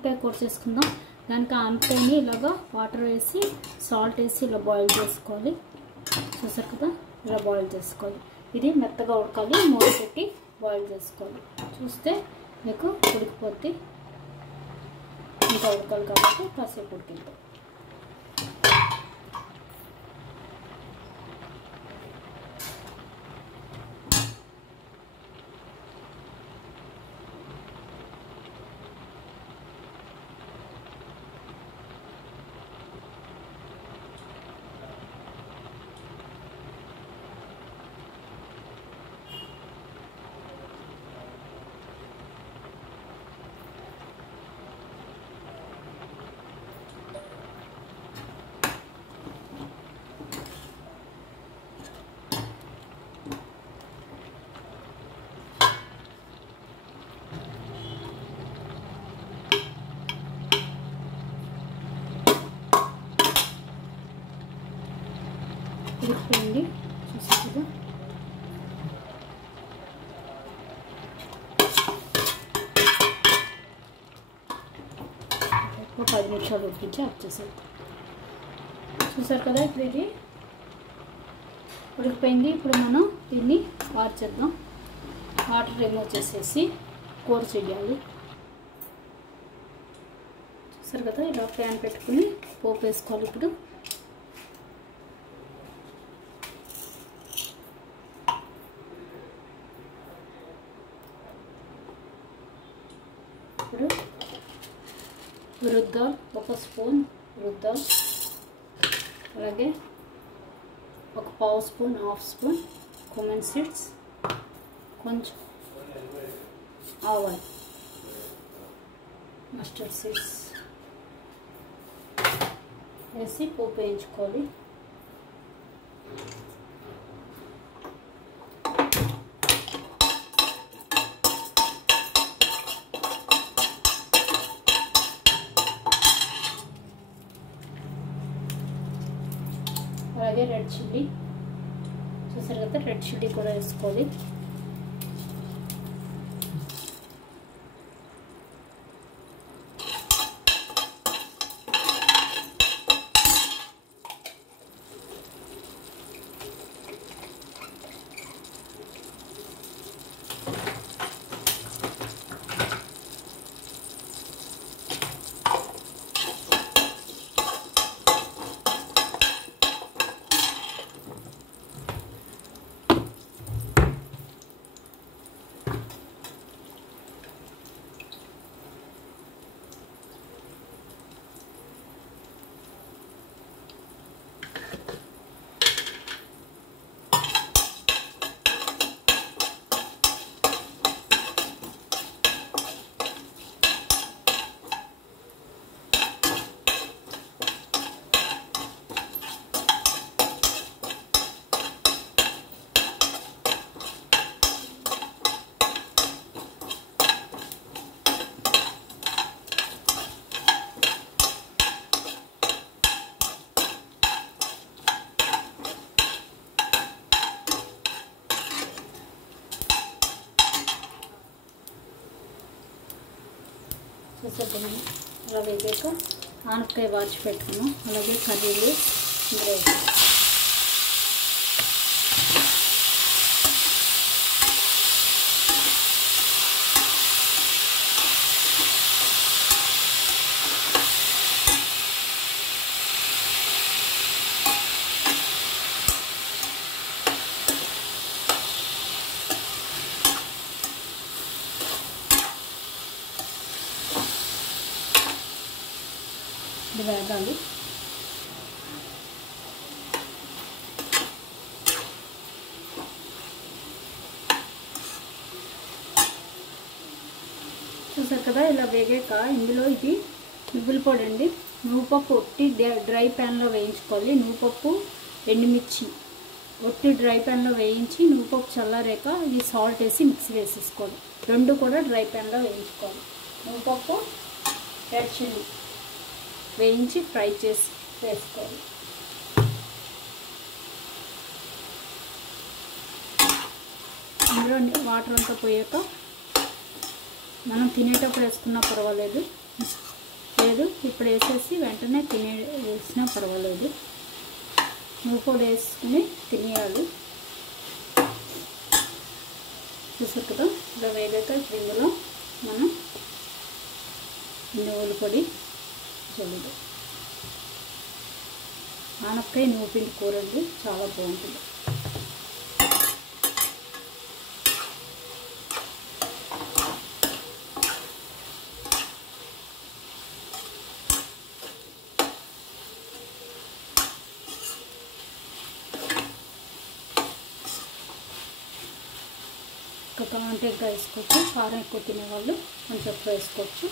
ఆనపకాయ కూర చేసుకుందాం. దానికి ఆనపకాయని ఇలాగా వాటర్ వేసి సాల్ట్ వేసి ఇలా బాయిల్ చేసుకోవాలి. చూసారు కదా, ఇలా బాయిల్ చేసుకోవాలి. ఇది మెత్తగా ఉడకాలి, మూత పెట్టి బాయిల్ చేసుకోవాలి. చూస్తే మీకు ఉడికిపోద్ది. ఇంకా ఉడకాలి కాబట్టి కాసేపు ఉడికిద్దాం. ఉడికిపోయింది. చూసారు కదా, ఒక 10 నిమిషాలు ఉడికించి వచ్చేసేది. చూసారు కదా, ఇప్పుడు ఇది ఉడికిపోయింది. ఇప్పుడు మనం దీన్ని వార్చేద్దాం. వాటర్ రిమూవ్ చేసేసి కూర చేయాలి. చూసారు కదా, ఇలా ప్యాన్ పెట్టుకుని పోపు వేసుకోవాలి. ఇప్పుడు ఉరుద్దాల్, 1 స్పూన్ ఉరుద్దాల్, అలాగే 1 పావు స్పూన్, 1/2 స్పూన్ కుమెన్ సీడ్స్, కొంచెం ఆవాలు, మస్టర్డ్ సీడ్స్ వేసి పోపు వేయించుకోవాలి. అలాగే రెడ్ చిల్లీ, చూసారు కదా, రెడ్ చిల్లీ కూడా వేసుకోవాలి. చూసేద్దాం. అలా వేగాక ఆనపకాయ వాచి పెట్టుకున్నాం. అలాగే కర్రీలు ఇందులో ఇది వేగాలి. చూసారు కదా, ఇలా వేగాక ఇందులో ఇది నువ్వుల పొడి అండి. నువ్వుపప్పు ఒట్టి డ్రై ప్యాన్లో వేయించుకోవాలి. నువ్వుపప్పు, ఎండుమిర్చి ఒట్టి డ్రై ప్యాన్లో వేయించి నువ్వుపప్పు చల్లారాక ఇది సాల్ట్ వేసి మిక్సీ వేసేసుకోవాలి. రెండు కూడా డ్రై ప్యాన్లో వేయించుకోవాలి. నువ్వుపప్పు, రెడ్ చిల్లీ వేయించి ఫ్రై చేసి వేసుకోవాలి. అందులో వాటర్ అంతా పోయాక మనం తినేటప్పుడు వేసుకున్నా పర్వాలేదు. లేదు, ఇప్పుడు వేసేసి వెంటనే వేసినా పర్వాలేదు. నువ్వు కూడా వేసుకుని తినేయాలి. చూసారు కదా, ఇలా వేగాక ఇందులో మనం నువ్వుల పొడి చూడండి. ఆనపకాయ నువ్వు పిండి కూర అండి, చాలా బాగుంటుంది. కావాలంటే ఇంకా వేసుకోవచ్చు, కారం ఎక్కువ తినేవాళ్ళు కొంచెం ఎక్కువ వేసుకోవచ్చు.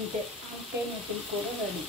అంతే, అంటే నేను కూర రెడీ.